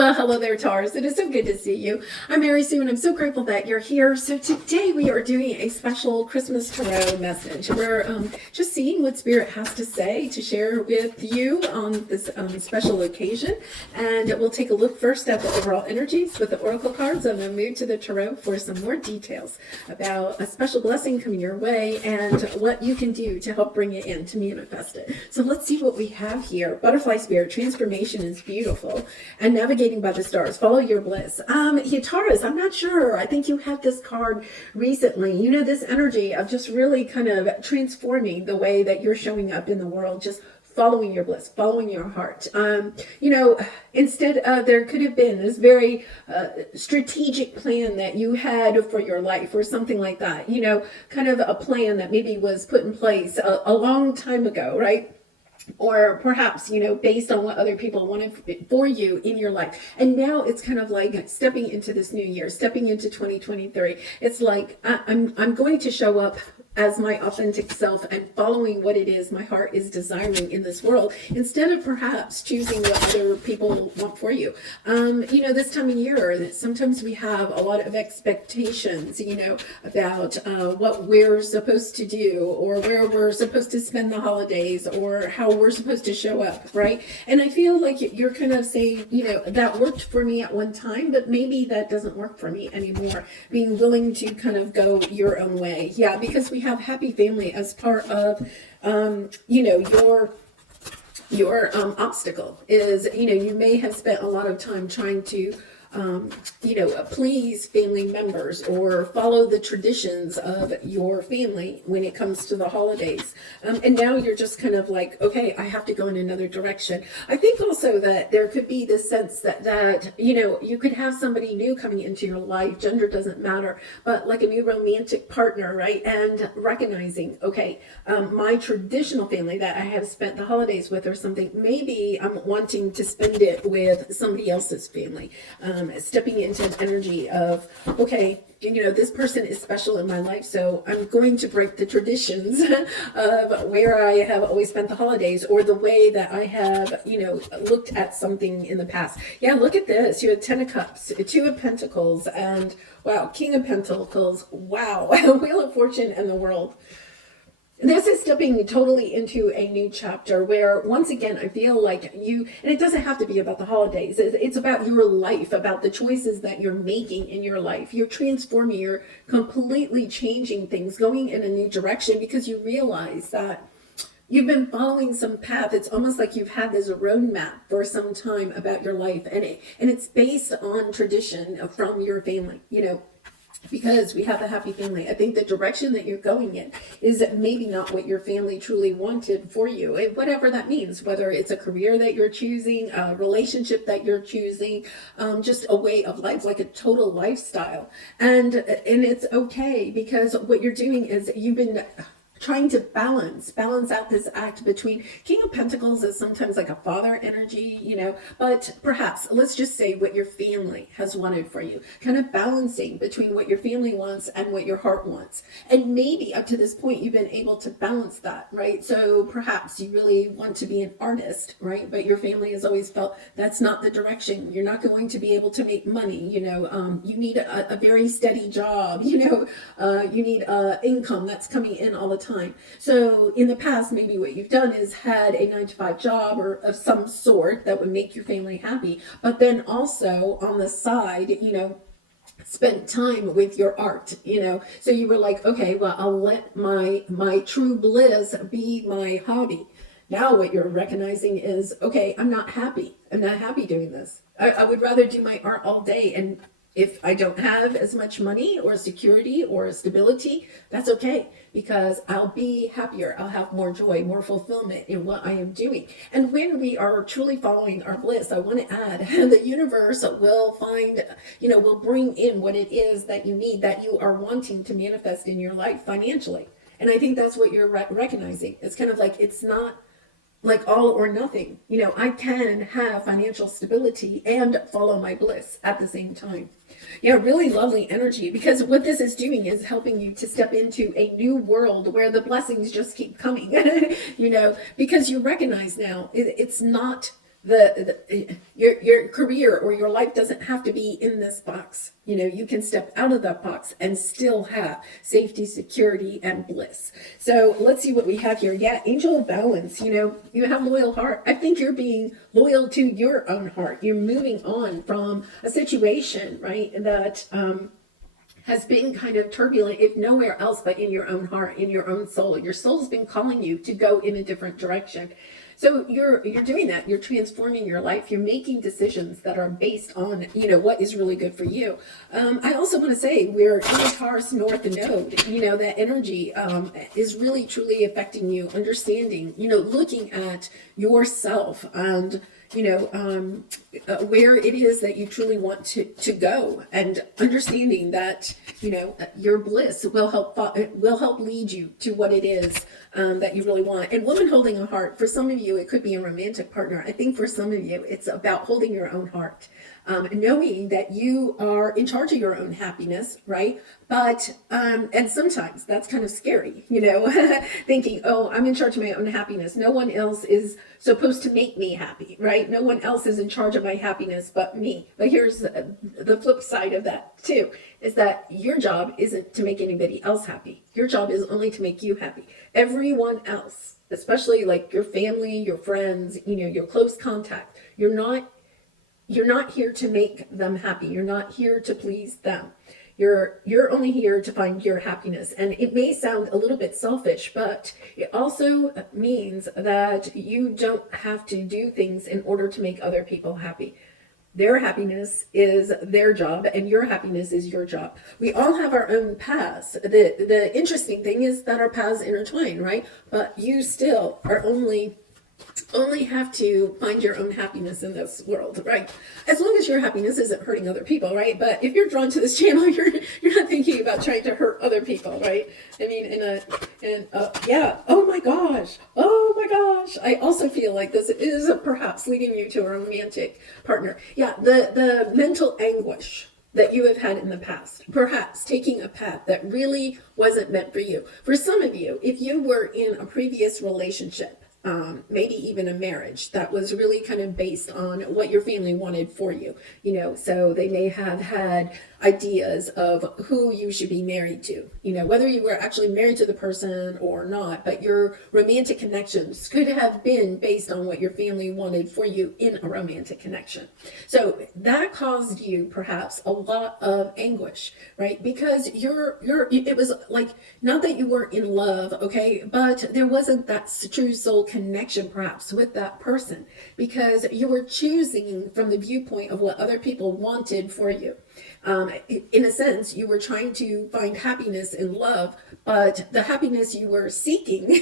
Well, hello there, Taurus. It is so good to see you. I'm Mary Sue, and I'm so grateful that you're here. So today we are doing a special Christmas tarot message. We're just seeing what Spirit has to say to share with you on this special occasion. And we'll take a look first at the overall energies with the oracle cards, and then move to the tarot for some more details about a special blessing coming your way and what you can do to help bring it in, to manifest it. So let's see what we have here. Butterfly Spirit, transformation is beautiful. And navigating by the stars, follow your bliss. Taurus, I'm not sure. I think you had this card recently. You know, this energy of just really kind of transforming the way that you're showing up in the world, just following your bliss, following your heart. Instead of, there could have been this very strategic plan that you had for your life or something like that, kind of a plan that maybe was put in place a long time ago, right? Or perhaps, based on what other people wanted for you in your life. And now it's kind of like stepping into this new year, stepping into 2023. It's like, I'm going to show up as my authentic self and following what it is my heart is desiring in this world, instead of perhaps choosing what other people want for you. This time of year, sometimes we have a lot of expectations, about what we're supposed to do, or where we're supposed to spend the holidays, or how we're supposed to show up, right? And I feel like you're kind of saying, that worked for me at one time, but maybe that doesn't work for me anymore. Being willing to kind of go your own way. Yeah, because we have happy family as part of, your obstacle is, you may have spent a lot of time trying to please family members or follow the traditions of your family when it comes to the holidays. And now you're just kind of like, okay, I have to go in another direction. I think also that there could be this sense that you could have somebody new coming into your life, gender doesn't matter, but like a new romantic partner, right? And recognizing, okay, my traditional family that I have spent the holidays with or something, maybe I'm wanting to spend it with somebody else's family. Stepping into an energy of, okay, this person is special in my life, so I'm going to break the traditions of where I have always spent the holidays, or the way that I have, looked at something in the past. Yeah, look at this. You had 10 of Cups, 2 of Pentacles, and wow, King of Pentacles. Wow, Wheel of Fortune and the World. This is stepping totally into a new chapter where, once again, I feel like and it doesn't have to be about the holidays. It's about your life, about the choices that you're making in your life. You're transforming, you're completely changing things, going in a new direction, because you realize that you've been following some path. It's almost like you've had this roadmap for some time about your life, and it's based on tradition from your family, because we have a happy family. I think the direction that you're going in is maybe not what your family truly wanted for you, whatever that means, whether it's a career that you're choosing, a relationship that you're choosing, just a way of life, like a total lifestyle. And it's okay, because what you're doing is you've been trying to balance out this act between King of Pentacles is sometimes like a father energy, but perhaps let's just say what your family has wanted for you, kind of balancing between what your family wants and what your heart wants. And maybe up to this point, you've been able to balance that, right? So perhaps you really want to be an artist, right? But your family has always felt that's not the direction. You're not going to be able to make money, you need a very steady job, you need income that's coming in all the time. So in the past, maybe what you've done is had a 9-to-5 job or of some sort that would make your family happy, but then also on the side, spent time with your art, so you were like, okay, well, I'll let my true bliss be my hobby. Now what you're recognizing is, okay, I'm not happy doing this. I would rather do my art all day, and if I don't have as much money or security or stability, that's okay, because I'll be happier. I'll have more joy, more fulfillment in what I am doing. And when we are truly following our bliss, I want to add, the universe will find, will bring in what it is that you need, that you are wanting to manifest in your life financially. And I think that's what you're recognizing. It's kind of like, it's not like all or nothing. I can have financial stability and follow my bliss at the same time. Yeah, really lovely energy, because what this is doing is helping you to step into a new world where the blessings just keep coming, because you recognize now it's not your career or your life doesn't have to be in this box. You know, you can step out of that box and still have safety, security, and bliss. So let's see what we have here. Yeah, angel of balance. You know, you have loyal heart. I think you're being loyal to your own heart. You're moving on from a situation, right, that has been kind of turbulent, if nowhere else but in your own heart, in your own soul. Your soul's been calling you to go in a different direction. So you're doing that. You're transforming your life. You're making decisions that are based on, you know, what is really good for you. I also want to say we're in the Taurus North Node. You know, that energy is really truly affecting you, understanding, you know, looking at yourself and, you know, where it is that you truly want to go, and understanding that, you know, your bliss will help lead you to what it is that you really want. And woman holding a heart, for some of you, it could be a romantic partner. I think for some of you, it's about holding your own heart. Knowing that you are in charge of your own happiness, right? But, and sometimes that's kind of scary, you know, thinking, oh, I'm in charge of my own happiness. No one else is supposed to make me happy, right? No one else is in charge of my happiness but me. But here's the flip side of that too, is that your job isn't to make anybody else happy. Your job is only to make you happy. Everyone else, especially like your family, your friends, you know, your close contact, you're not here to make them happy. You're not here to please them. You're only here to find your happiness. And it may sound a little bit selfish, but it also means that you don't have to do things in order to make other people happy. Their happiness is their job, and your happiness is your job. We all have our own paths. The interesting thing is that our paths intertwine, right? But you still are only have to find your own happiness in this world, right? As long as your happiness isn't hurting other people, right? But if you're drawn to this channel, you're not thinking about trying to hurt other people, right? I mean, yeah. Oh my gosh. I also feel like this is perhaps leading you to a romantic partner. Yeah, the mental anguish that you have had in the past, perhaps taking a path that really wasn't meant for you. For some of you, if you were in a previous relationship, maybe even a marriage that was really kind of based on what your family wanted for you, you know, so they may have had ideas of who you should be married to, you know, whether you were actually married to the person or not, but your romantic connections could have been based on what your family wanted for you in a romantic connection. So that caused you perhaps a lot of anguish, right? Because it was like, not that you weren't in love, okay, but there wasn't that true soul connection perhaps with that person, because you were choosing from the viewpoint of what other people wanted for you. In a sense, you were trying to find happiness in love, but the happiness you were seeking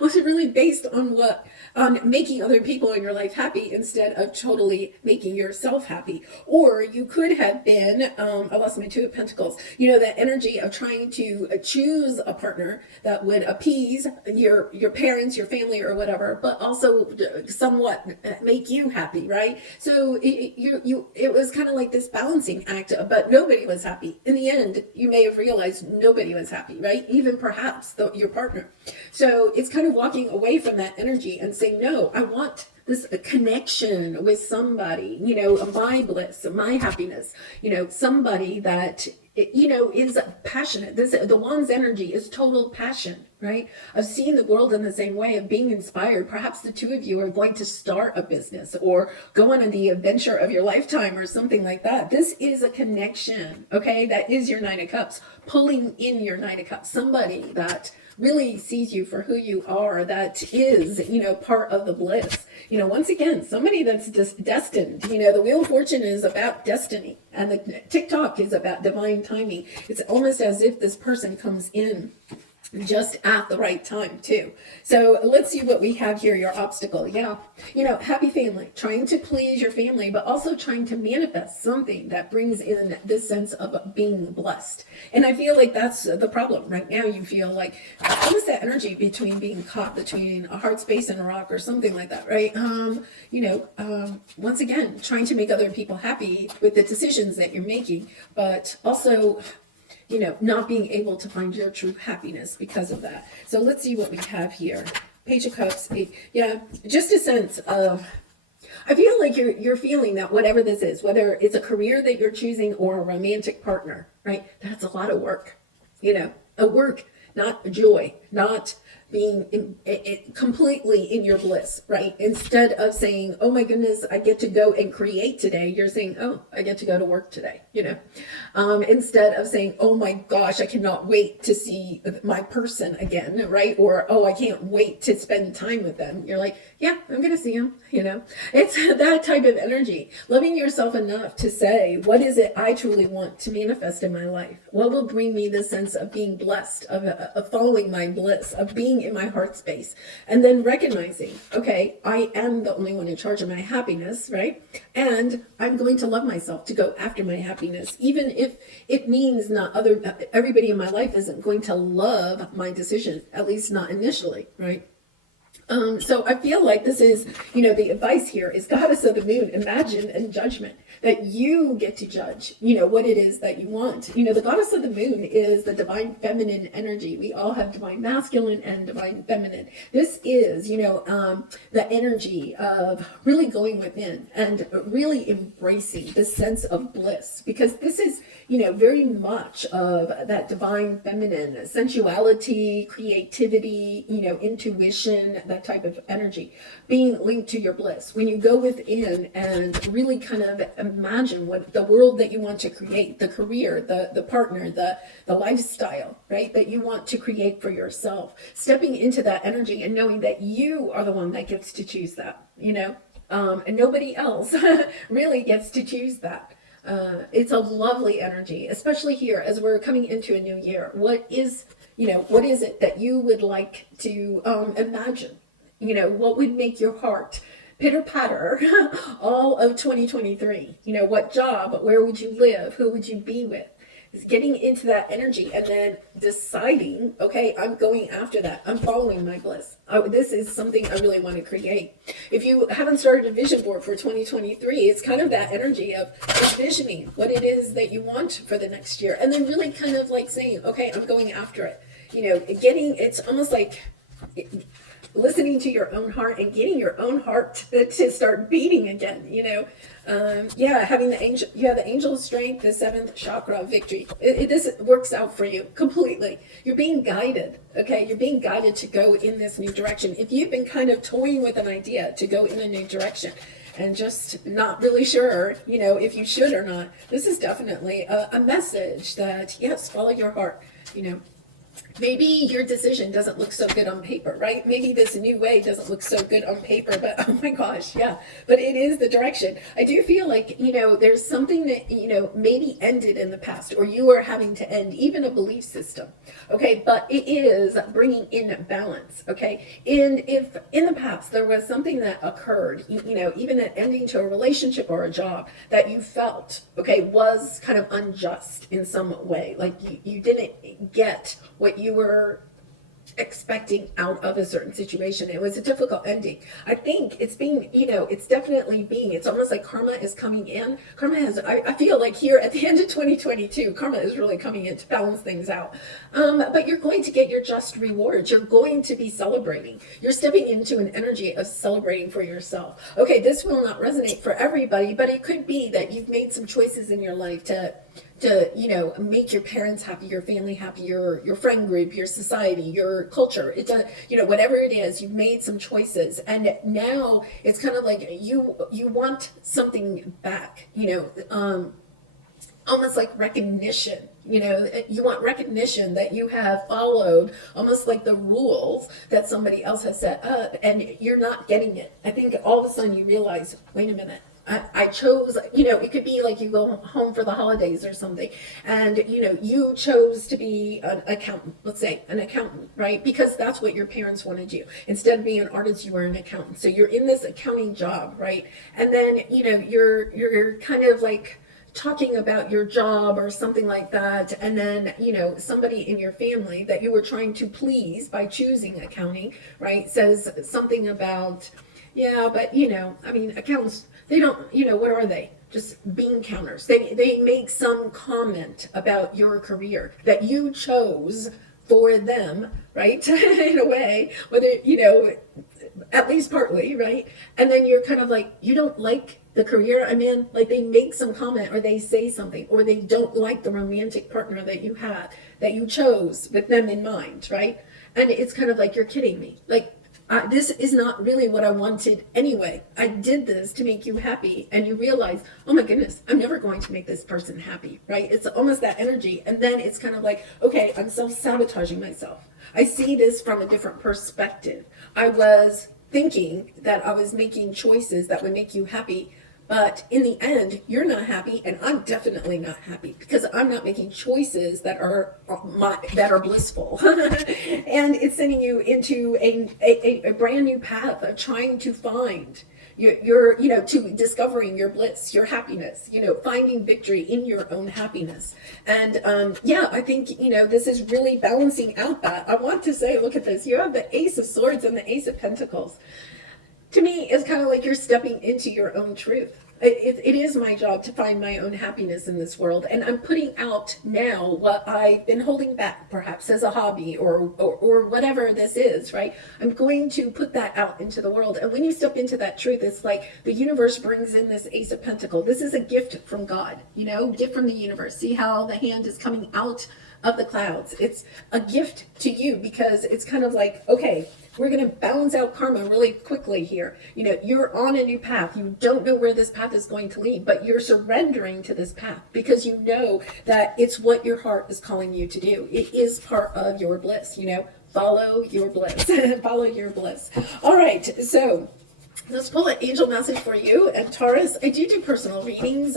was really based on making other people in your life happy instead of totally making yourself happy. Or you could have been, I lost my Two of Pentacles, you know, that energy of trying to choose a partner that would appease your parents, your family, or whatever, but also somewhat make you happy, right? So it was kind of like this balancing act, but nobody was happy. In the end, you may have realized nobody was happy, right? Even perhaps your partner. So it's kind of walking away from that energy and saying, no, I want this connection with somebody, you know, my bliss, my happiness, you know, somebody that, you know, is passionate. The wand's energy is total passion, right? Of seeing the world in the same way, of being inspired. Perhaps the two of you are going to start a business or go on the adventure of your lifetime or something like that. This is a connection, okay? That is your Nine of Cups, pulling in your Nine of Cups, somebody that really sees you for who you are, that is, you know, part of the bliss. You know, once again, somebody that's destined. You know, the Wheel of Fortune is about destiny, and the TikTok is about divine timing. It's almost as if this person comes in just at the right time too. So let's see what we have here. Your obstacle. Yeah. You know, happy family, trying to please your family, but also trying to manifest something that brings in this sense of being blessed. And I feel like that's the problem right now. You feel like almost that energy between being caught between a hard space and a rock or something like that, right? Once again, trying to make other people happy with the decisions that you're making, but also, you know, not being able to find your true happiness because of that. So let's see what we have here. Page of Cups, 8. Yeah, just a sense of I feel like you're feeling that whatever this is, whether it's a career that you're choosing or a romantic partner, right? That's a lot of work, a work, not a joy, not being completely in your bliss, right? Instead of saying, oh my goodness, I get to go and create today, you're saying, oh, I get to go to work today, instead of saying, oh my gosh, I cannot wait to see my person again, right? Or, oh, I can't wait to spend time with them. You're like, yeah, I'm going to see them, It's that type of energy. Loving yourself enough to say, what is it I truly want to manifest in my life? What will bring me the sense of being blessed, of following my bliss, of being in my heart space? And then recognizing, okay, I am the only one in charge of my happiness, right? And I'm going to love myself to go after my happiness, even if it means everybody in my life isn't going to love my decision, at least not initially, right? So I feel like this is, the advice here is Goddess of the Moon, imagine, and judgment, that you get to judge, what it is that you want. The Goddess of the Moon is the divine feminine energy. We all have divine masculine and divine feminine. This is, the energy of really going within and really embracing the sense of bliss, because this is, very much of that divine feminine sensuality, creativity, intuition, that type of energy being linked to your bliss. When you go within and really kind of imagine what the world that you want to create, the career, the partner, the lifestyle, right, that you want to create for yourself, stepping into that energy and knowing that you are the one that gets to choose that, and nobody else really gets to choose that. It's a lovely energy, especially here as we're coming into a new year. What is it that you would like to imagine? What would make your heart pitter patter all of 2023? What job, where would you live? Who would you be with? Getting into that energy and then deciding, okay, I'm going after that. I'm following my bliss. This is something I really want to create. If you haven't started a vision board for 2023, it's kind of that energy of envisioning what it is that you want for the next year. And then really kind of like saying, okay, I'm going after it. It's almost like listening to your own heart and getting your own heart to start beating again, having the angel of strength, the 7th chakra, victory. This works out for you completely. You're being guided, okay? You're being guided to go in this new direction. If you've been kind of toying with an idea to go in a new direction and just not really sure, if you should or not, this is definitely a message that, yes, follow your heart, Maybe your decision doesn't look so good on paper, right? Maybe this new way doesn't look so good on paper, but oh my gosh, yeah. But it is the direction. I do feel like, there's something that, maybe ended in the past, or you are having to end, even a belief system, okay? But it is bringing in balance, okay? And if in the past there was something that occurred, even an ending to a relationship or a job that you felt, okay, was kind of unjust in some way, like you didn't get what you were expecting out of a certain situation. It was a difficult ending. I think it's being, it's almost like karma is coming in. I feel like here at the end of 2022, karma is really coming in to balance things out. But you're going to get your just rewards. You're going to be celebrating. You're stepping into an energy of celebrating for yourself. Okay, this will not resonate for everybody, but it could be that you've made some choices in your life to make your parents happy, your family happy, your friend group, your society, your culture. It does, whatever it is, you've made some choices, and now it's kind of like you want something back, almost like recognition. You want recognition that you have followed almost like the rules that somebody else has set up, and you're not getting it. I think all of a sudden you realize, wait a minute, I chose, it could be like you go home for the holidays or something, and, you chose to be an accountant, let's say an accountant, right? Because that's what your parents wanted you. Instead of being an artist, you were an accountant. So you're in this accounting job, right? And then, you're kind of like talking about your job or something like that, and then somebody in your family that you were trying to please by choosing accounting, right, says something about, yeah, but accountants, they don't, what are they? Just bean counters. They make some comment about your career that you chose for them, right? In a way, whether, at least partly, right? And then you're kind of like, you don't like the career I'm in, like they make some comment or they say something, or they don't like the romantic partner that you had, that you chose with them in mind, right? And it's kind of like, you're kidding me. Like, this is not really what I wanted anyway. I did this to make you happy, and you realize, oh my goodness, I'm never going to make this person happy, right? It's almost that energy. And then it's kind of like, okay, I'm self-sabotaging myself. I see this from a different perspective. I was thinking that I was making choices that would make you happy, but in the end, you're not happy, and I'm definitely not happy because I'm not making choices that are blissful. And it's sending you into a brand new path of trying to find your to discovering your bliss, your happiness, finding victory in your own happiness. And I think, this is really balancing out that. I want to say, look at this. You have the Ace of Swords and the Ace of Pentacles. To me, it's kind of like you're stepping into your own truth. It is my job to find my own happiness in this world, and I'm putting out now what I've been holding back, perhaps as a hobby or whatever this is, right? I'm going to put that out into the world, and when you step into that truth, it's like the universe brings in this Ace of Pentacles. This is a gift from God, gift from the universe. See how the hand is coming out of the clouds? It's a gift to you because it's kind of like, okay, we're going to balance out karma really quickly here. You're on a new path. You don't know where this path is going to lead, but you're surrendering to this path because you know that it's what your heart is calling you to do. It is part of your bliss, follow your bliss. Follow your bliss. All right, so let's pull an angel message for you. And Taurus, I do personal readings,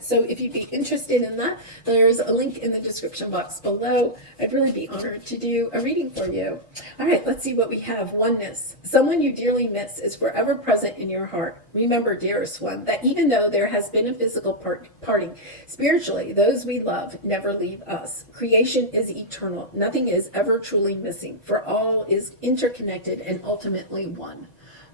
so if you'd be interested in that, there's a link in the description box below. I'd really be honored to do a reading for you. All right, let's see what we have. Oneness. Someone you dearly miss is forever present in your heart. Remember, dearest one, that even though there has been a physical parting, spiritually, those we love never leave us. Creation is eternal. Nothing is ever truly missing, for all is interconnected and ultimately one.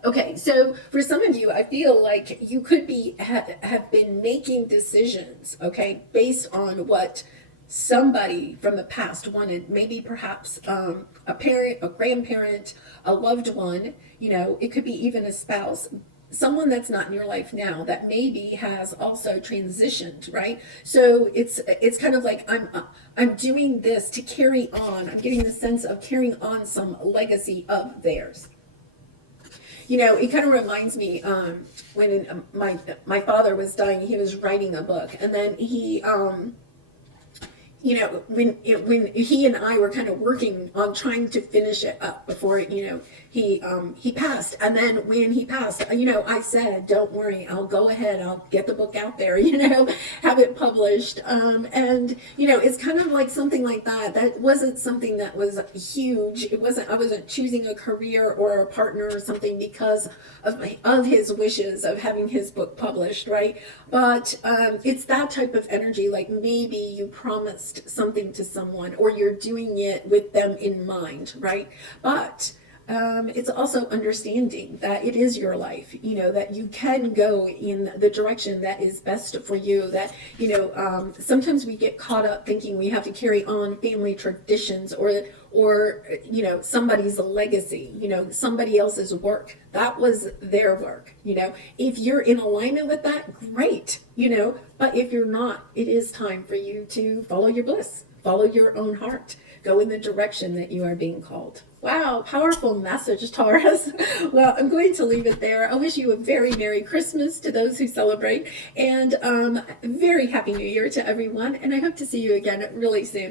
Okay, so for some of you, I feel like you could have been making decisions, okay, based on what somebody from the past wanted. Maybe perhaps a parent, a grandparent, a loved one, it could be even a spouse, someone that's not in your life now that maybe has also transitioned, right? So it's kind of like I'm doing this to carry on. I'm getting the sense of carrying on some legacy of theirs. It kind of reminds me when my father was dying, he was writing a book, and then he when he and I were kind of working on trying to finish it up before he passed. And then when he passed, I said, don't worry, I'll go ahead, I'll get the book out there, have it published. And it's kind of like something like that. That wasn't something that was huge. I wasn't choosing a career or a partner or something because of his wishes of having his book published, right? But it's that type of energy, like maybe you promised something to someone or you're doing it with them in mind, right? But it's also understanding that it is your life, that you can go in the direction that is best for you, that, sometimes we get caught up thinking we have to carry on family traditions or somebody's legacy, somebody else's work. That was their work, if you're in alignment with that, great, but if you're not, it is time for you to follow your bliss, follow your own heart, go in the direction that you are being called. Wow, powerful message, Taurus. Well, I'm going to leave it there. I wish you a very Merry Christmas to those who celebrate, and very Happy New Year to everyone, and I hope to see you again really soon.